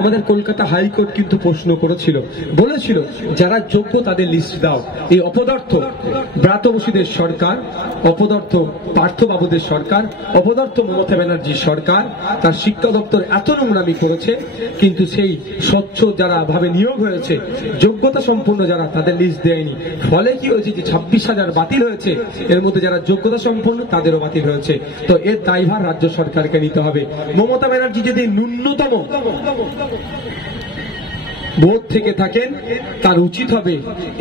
আমাদের কলকাতা হাইকোর্ট কিন্তু প্রশ্ন করেছিল, বলেছিল যারা যোগ্য তাদের লিস্ট দাও। এই অপদার্থ ব্রাত্য বসুদের সরকার, অপদার্থ পার্থবাবুদের সরকার, অপদার্থ মমতা ব্যানার্জির সরকার তার শিক্ষা দপ্তর এত নোংরামি করেছে, কিন্তু সেই স্বচ্ছ যারা ভাবে নিয়োগ হয়েছে, যোগ্যতা সম্পন্ন যারা, তাদের লিস্ট দেয়নি। ফলে কি হয়েছে যে 26,000 বাতিল হয়েছে, এর মধ্যে যারা যোগ্যতা সম্পন্ন তাদেরও বাতিল হয়েছে। তো এর দায়ভার রাজ্য সরকারকে নিতে হবে। মমতা ব্যানার্জি যদি ন্যূনতম বোধ থেকে থাকেন, তার উচিত হবে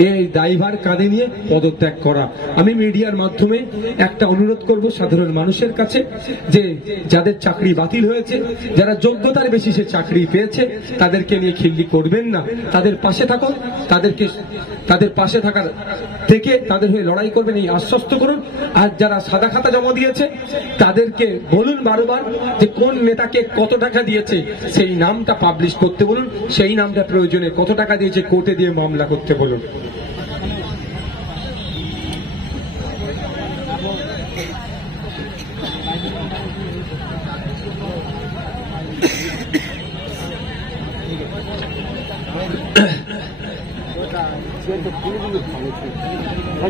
এই দায়ভার কাঁধে নিয়ে পদত্যাগ করা। আমি মিডিয়ার মাধ্যমে একটা অনুরোধ করব সাধারণ মানুষের কাছে, যে যাদের চাকরি বাতিল হয়েছে, যারা যোগ্যতার বেশি সে চাকরি পেয়েছে, তাদেরকে নিয়ে খিল্লি করবেন না, তাদের পাশে থাকুন, তাদের পাশে থাকার থেকে তাদের হয়ে লড়াই করবেন, এই আশ্বস্ত করুন। আর যারা সাদা খাতা জমা দিয়েছে তাদেরকে বলুন বারবার যে কোন নেতাকে কত টাকা দিয়েছে সেই নামটা পাবলিশ করতে বলুন, সেই নামটা প্রয়োজনে কত টাকা দিয়েছে কোর্টে দিয়ে মামলা করতে বলুন।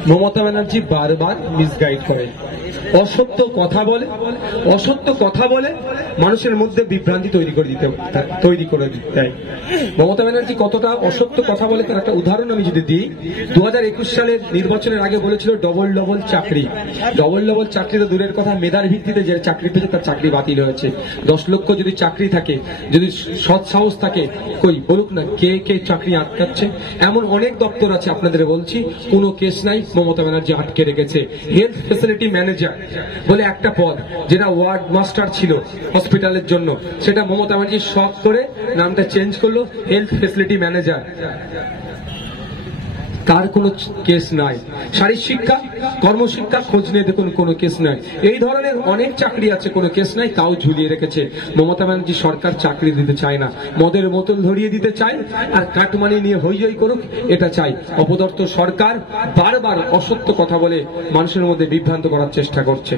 মমতা ব্যানার্জি বারবার মিসগাইড করে, অসত্য কথা বলে মানুষের মধ্যে বিভ্রান্তি তৈরি করে দিতে দেয়। মমতা ব্যানার্জি কতটা অসত্য কথা বলে তার একটা উদাহরণ আমি যদি দিই। 2021 সালের নির্বাচনের আগে বলেছিল ডবল চাকরি। তো দূরের কথা, মেধার ভিত্তিতে যে চাকরি পেয়েছে তার চাকরি বাতিল হয়েছে। 10 লক্ষ যদি চাকরি থাকে, যদি সৎ সাহস থাকে, কই বলুক না কে চাকরি আটকাচ্ছে। এমন অনেক দপ্তর আছে, আপনাদের বলছি, কোনো কেস নাই, মমতা ব্যানার্জি আটকে রেখেছে। হেলথ ফ্যাসিলিটি ম্যানেজার বলে একটা পদ, যেটা ওয়ার্ড মাস্টার ছিল হসপিটালের জন্য, সেটা মমতা ব্যানার্জি শখ করে নামটা চেঞ্জ করলো হেলথ ফ্যাসিলিটি ম্যানেজার। তার কোনো কেস নাই। শারীরিক শিক্ষা, কর্মশিক্ষা, খোঁজ নিয়ে দেখুন কোনো কেস নাই। এই ধরনের অনেক চাকরি আছে, কোনো কেস নাই, তাও ঝুলিয়ে রেখেছে। মমতা ব্যানার্জি সরকার চাকরি দিতে চায় না, মদের বোতল ধরিয়ে দিতে চায়, আর কাটমানি নিয়ে হই করুক এটা চাই। অপদার্থ সরকার বারবার অসত্য কথা বলে মানুষের মধ্যে বিভ্রান্ত করার চেষ্টা করছে।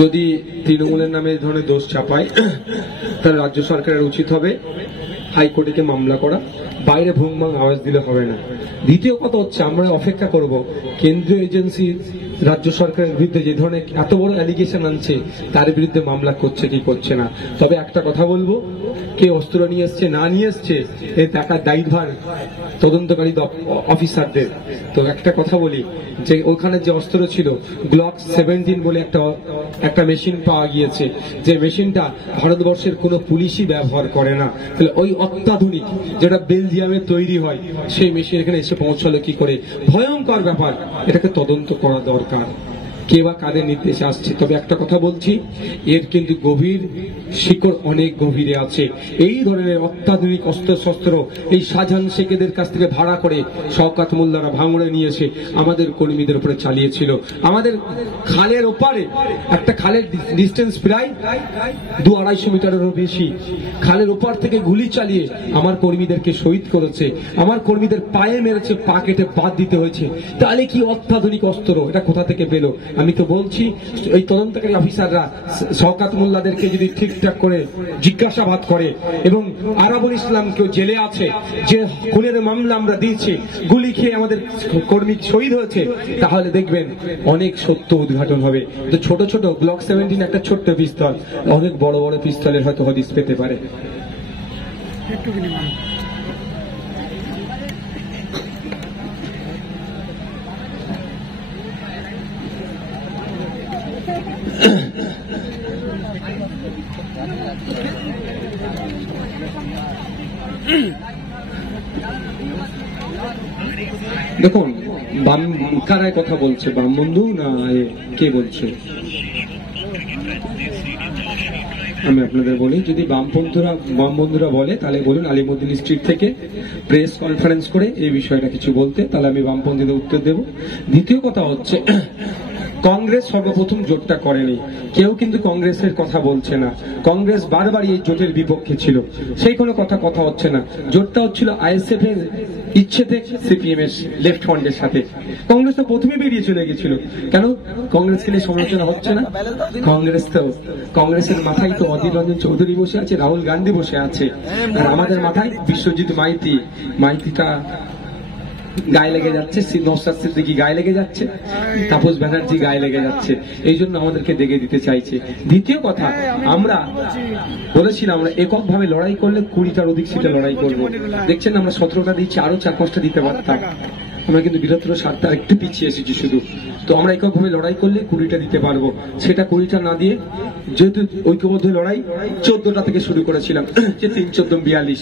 যদি তৃণমূলের নামে এই ধরনের দোষ চাপায়, তাহলে রাজ্য সরকারের উচিত হবে হাইকোর্টে মামলা করা, বাইরে ভুংভাং আওয়াজ দিলে হবে না। দ্বিতীয় কথা হচ্ছে, আমরা অপেক্ষা করব কেন্দ্রীয় এজেন্সি রাজ্য সরকারের বিরুদ্ধে যে ধরনের এত বড় অ্যালিগেশন আনছে, তার বিরুদ্ধে মামলা করছে কি করছে না। তবে একটা কথা বলবো, কে অস্ত্র নিয়ে এসছে না নিয়ে এসছে এর দেখার দায়িত্বভার তদন্তকারী অফিসারদের। তো একটা কথা বলি, যে ওখানে যে অস্ত্র ছিল গ্লক 17 বলে একটা মেশিন পাওয়া গিয়েছে, যে মেশিনটা ভারতবর্ষের কোনো পুলিশই ব্যবহার করে না। তাহলে ওই অত্যাধুনিক যেটা বেলজিয়ামে তৈরি হয়, সেই মেশিন এখানে এসে পৌঁছালো কি করে? ভয়ঙ্কর ব্যাপার, এটাকে তদন্ত করা দরকার, কে বা কাদের নির্দেশে আসছে। তবে একটা কথা বলছি, এর কিন্তু গভীর শিকড় অনেক গভীরে আছে। এই ধরনের অত্যাধুনিক অস্ত্রশস্ত্র এই শাহজাহান শেখেদের কাছ থেকে ভাড়া করে শওকত মোল্লারা ভাঙড়ে নিয়ে এসে আমাদের কর্মীদের উপরে চালিয়েছিল। আমাদের খালের ওপারে একটা খালের ডিস্টেন্স প্রায় 200-250 মিটারেরও বেশি, খালের ওপার থেকে গুলি চালিয়ে আমার কর্মীদেরকে শহীদ করেছে। আমার কর্মীদের পায়ে মেরেছে, পা কেটে বাদ দিতে হয়েছে। তাহলে কি অত্যাধুনিক অস্ত্র, এটা কোথা থেকে পেল? আমি তো বলছি, এই তদন্তকারী অফিসাররা শওকত মোল্লাদেরকে যদি ঠিকঠাক করে জিজ্ঞাসাবাদ করে, এবং আরাবুল ইসলামকেও জেলে আছে, যে খুনের মামলা আমরা দিয়েছি, গুলি খেয়ে আমাদের কর্মী শহীদ হয়েছে, তাহলে দেখবেন অনেক সত্য উদ্ঘাটন হবে। তো ছোট ছোট গ্লক 17 একটা ছোট্ট পিস্তল, অনেক বড় বড় পিস্তলের হয়তো হদিস পেতে পারে। দেখুন, বাম কারায় কথা বলছে, বাম বন্ধু না কে বলছে? আমি আপনাদের বলি, যদি বাম বন্ধুরা বলে তাহলে বলুন আলিমুদ্দিন স্ট্রিট থেকে প্রেস কনফারেন্স করে এই বিষয়টা কিছু বলতে, তাহলে আমি বামপন্থীদের উত্তর দেব। দ্বিতীয় কথা হচ্ছে, কংগ্রেস সর্বপ্রথম জোটটা করেনি, কেউ কিন্তু কংগ্রেসের কথা বলছে না। কংগ্রেস বারবার এই জোটের বিপক্ষে ছিল, সেই কোনো কথা হচ্ছে না। জোটটা হচ্ছিল আইএসএফ এর ইচ্ছেতে সিপিএম এর লেফট ফ্রন্টের সাথে। কংগ্রেস তো প্রথমে বেরিয়ে চলে গেছিল। কেন কংগ্রেসকে নিয়ে সমালোচনা হচ্ছে না? কংগ্রেসের মাথায় তো অধীর রঞ্জন চৌধুরী বসে আছে, রাহুল গান্ধী বসে আছে, আর আমাদের মাথায় বিশ্বজিৎ মাইতিটা গায়ে লেগে যাচ্ছে, নওশাদ সিদ্দিকী গায়ে লেগে যাচ্ছে, তাপস ব্যানার্জি গায়ে লেগে যাচ্ছে। এই জন্য আমাদেরকে দেখে দিতে চাইছে। দ্বিতীয় কথা, আমরা বলেছিলাম আমরা এককভাবে লড়াই করলে 20টার অধিক সিটে লড়াই করব। দেখছেন আমরা 17টা দিচ্ছি, আরো 4-5টা দিতে পারতাম। আমরা কিন্তু বৃহত্তর স্বার্থে একটু পিছিয়ে এসেছি শুধু। তো আমরা এককভাবে লড়াই করলে 20টা দিতে পারবো। সেটা 20টা না দিয়ে, যেহেতু ঐক্যবদ্ধ লড়াই 14টা থেকে শুরু করেছিলাম, যে 3, 14, 42,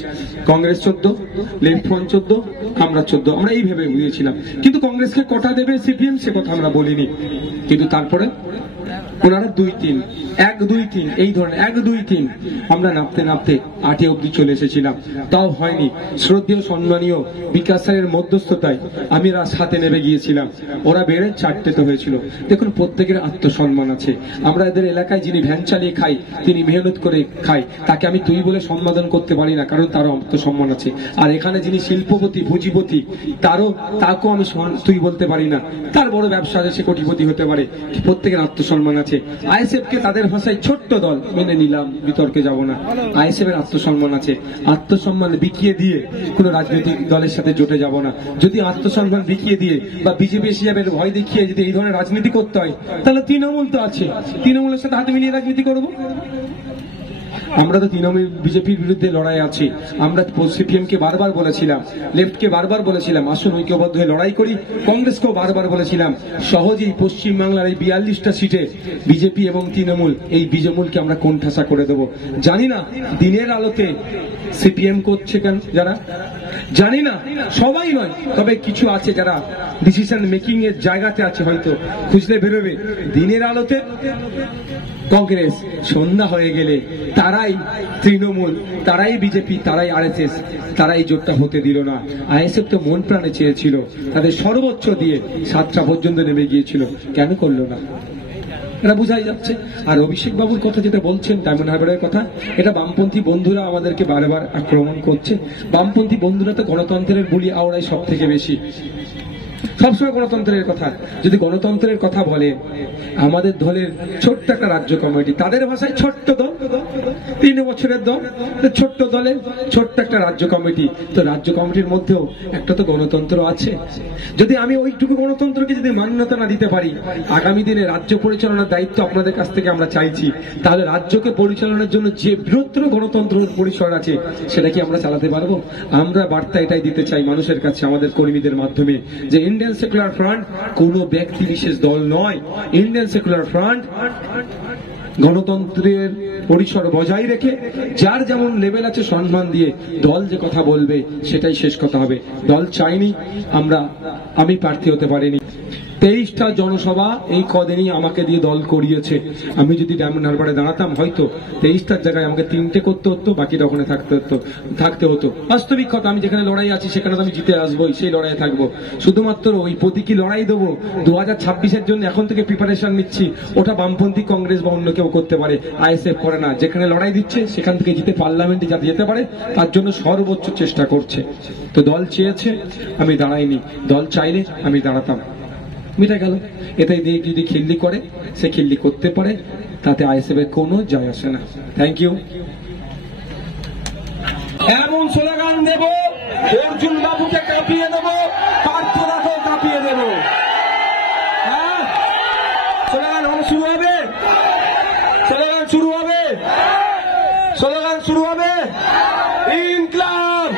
কংগ্রেস 14, লেফট ফ্রন্ট 14, আমরা 14, আমরা এই ভেবে বুঝিয়েছিলাম। কিন্তু কংগ্রেসকে কটা দেবে সিপিএম সে কথা আমরা বলিনি। কিন্তু তারপরে ওনারা 2-3, 1-2-3 এই ধরনের 1-2-3 আমরা নাপতে 8 অব্দি চলে এসেছিলাম, তাও হয়নি। শ্রদ্ধেয় সম্মানীয় বিকাশ স্যারের মধ্যস্থতায় আমি সাথে নেমে গিয়েছিলাম, ওরা বেড়ে 4টে হয়েছিল। দেখুন প্রত্যেকের আত্মসম্মান আছে। আমরা এদের এলাকায় যিনি ভ্যান চালিয়ে খাই, তিনি মেহনত করে খাই, তাকে আমি তুই বলে সম্বোধন করতে পারি না, কারণ তারও আত্মসম্মান আছে। আর এখানে যিনি শিল্পপতি পুঁজিপতি, তাকেও আমি তুই বলতে পারি না, তার বড় ব্যবসা আছে, সে কোটিপতি হতে পারে। প্রত্যেকের আত্মসম্মান আছে। আইএসএফ কে তাদের ভাষায় ছোট্ট দল মেনে নিলাম, বিতর্কে যাব না। আইএসএফ এর আত্মসম্মান আছে। আত্মসম্মান বিকিয়ে দিয়ে কোন রাজনৈতিক দলের সাথে জোটে যাব না। যদি আত্মসম্মান বিকিয়ে দিয়ে বা বিজেপি এসে যাবে ভয় দেখিয়ে যদি এই ধরনের রাজনীতি করতে হয়, তাহলে তৃণমূল তো আছে, তৃণমূলের সাথে হাতে মিলিয়ে রাজনীতি করব। আমরা তো তৃণমূল বিজেপির বিরুদ্ধে লড়াই আছি। আমরা সিপিএম কে বারবার বলেছিলাম, লেফটকে বারবার বলেছিলাম আসুন ঐক্যবদ্ধ হয়ে লড়াই করি। কংগ্রেসকেও বারবার বলেছিলাম সহজেই পশ্চিমবাংলার এই 42টা সিটে বিজেপি এবং তৃণমূল, এই বিজেমূলকে আমরা কোণঠাসা করে দেব। জানি না দিনের আলোতে সিপিএম করছে কেন, যারা জানি না, সবাই নয়, তবে কিছু আছে যারা ডিসিশন মেকিং এর জায়গাতে আছে, হয়তো খুঁজলে বেরোবে। দিনের আলোতে কংগ্রেস, সন্ধ্যা হয়ে গেলে তারাই তৃণমূল, তারাই বিজেপি, তারাই আরএসএস, তারাই জোটটা হতে দিল না। আইএসএফ তো মন প্রাণে চেয়েছিল, তাদের সর্বোচ্চ দিয়ে 7টা পর্যন্ত নেমে গিয়েছিল, কেন করলো না? এটা বোঝাই যাচ্ছে। আর অভিষেক বাবুর কথা যেটা বলছেন, ডায়মন্ড হারবারের কথা, এটা বামপন্থী বন্ধুরা আমাদেরকে বারবার আক্রমণ করছে। বামপন্থী বন্ধুরা তো গণতন্ত্রের বুলি আওড়ায় সব থেকে বেশি, সবসময় গণতন্ত্রের কথা। যদি গণতন্ত্রের কথা বলে, আমাদের দলের ছোট্ট একটা রাজ্য কমিটি, তাদের ভাষায় ছোট্ট দল, 3 বছরের দল, ছোট্ট দলের ছোট্ট একটা রাজ্য কমিটি। তো রাজ্য কমিটির মধ্যেও একটা তো গণতন্ত্র আছে। যদি আমি ওইটুকু গণতন্ত্রকে যদি মান্যতা না দিতে পারি, আগামী দিনে রাজ্য পরিচালনার দায়িত্ব আপনাদের কাছ থেকে আমরা চাইছি, তাহলে রাজ্যকে পরিচালনার জন্য যে বৃহত্তর গণতন্ত্র পরিসর আছে, সেটা কি আমরা চালাতে পারবো? আমরা বার্তা এটাই দিতে চাই মানুষের কাছে, আমাদের কর্মীদের মাধ্যমে, যে ইন্ডিয়ান সেকুলার ফ্রন্ট কোনো ব্যক্তি বিশেষ দল নয়। ইন্ডিয়ান সেকুলার ফ্রন্ট গণতন্ত্রের পরিসর বজায় রেখে যার যেমন লেভেল আছে সম্মান দিয়ে দল যে কথা বলবে সেটাই শেষ কথা হবে। দল চাইনি, আমি প্রার্থী হতে পারিনি। 23টা জনসভা এই কদিনই আমাকে দিয়ে দল করিয়েছে। আমি যদি ডায়মন্ড হারবারে দাঁড়াতাম, হয়তো 23টার জায়গায় আমাকে 3টে করতে হতো, বাকিটা ওখানে থাকতে হতো। বাস্তবিক কথা, আমি যেখানে লড়াই আছি সেখানে তো আমি জিতে আসবোই, সেই লড়াইয়ে থাকবো। শুধুমাত্র ওই প্রতীকী লড়াই দেবো 2026-এর জন্য এখন থেকে প্রিপারেশন নিচ্ছি, ওটা বামপন্থী কংগ্রেস বা অন্য কেউ করতে পারে, আইএসএফ করে না। যেখানে লড়াই দিচ্ছে সেখান থেকে জিতে পার্লামেন্টে যাতে যেতে পারে, তার জন্য সর্বোচ্চ চেষ্টা করছে। তো দল চেয়েছে, আমি দাঁড়াইনি। দল চাইলে আমি দাঁড়াতাম, মিটে গেল। এটাই দিয়ে যদি খিল্লি করে, সে খিল্লি করতে পারে, তাতে আইএসএফ এর কোনো যায় আসে না। Thank you. এমন স্লোগান দেব, অর্জুন বাবুকে কাঁপিয়ে দেব, পার্থদাকে কাঁপিয়ে দেব। হ্যাঁ, স্লোগান শুরু হবে, স্লোগান শুরু হবে, স্লোগান শুরু হবে। ইনকলাব,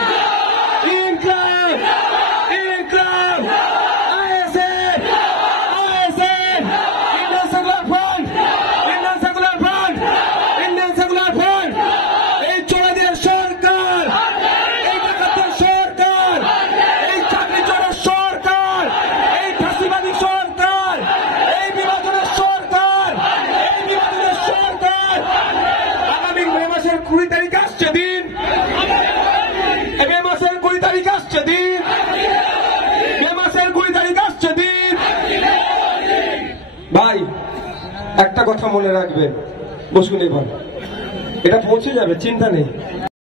ইনকলাব, ইনকলাব। ভাই একটা কথা মনে রাখবেন, বসুন এবার, এটা পৌঁছে যাবে, চিন্তা নেই।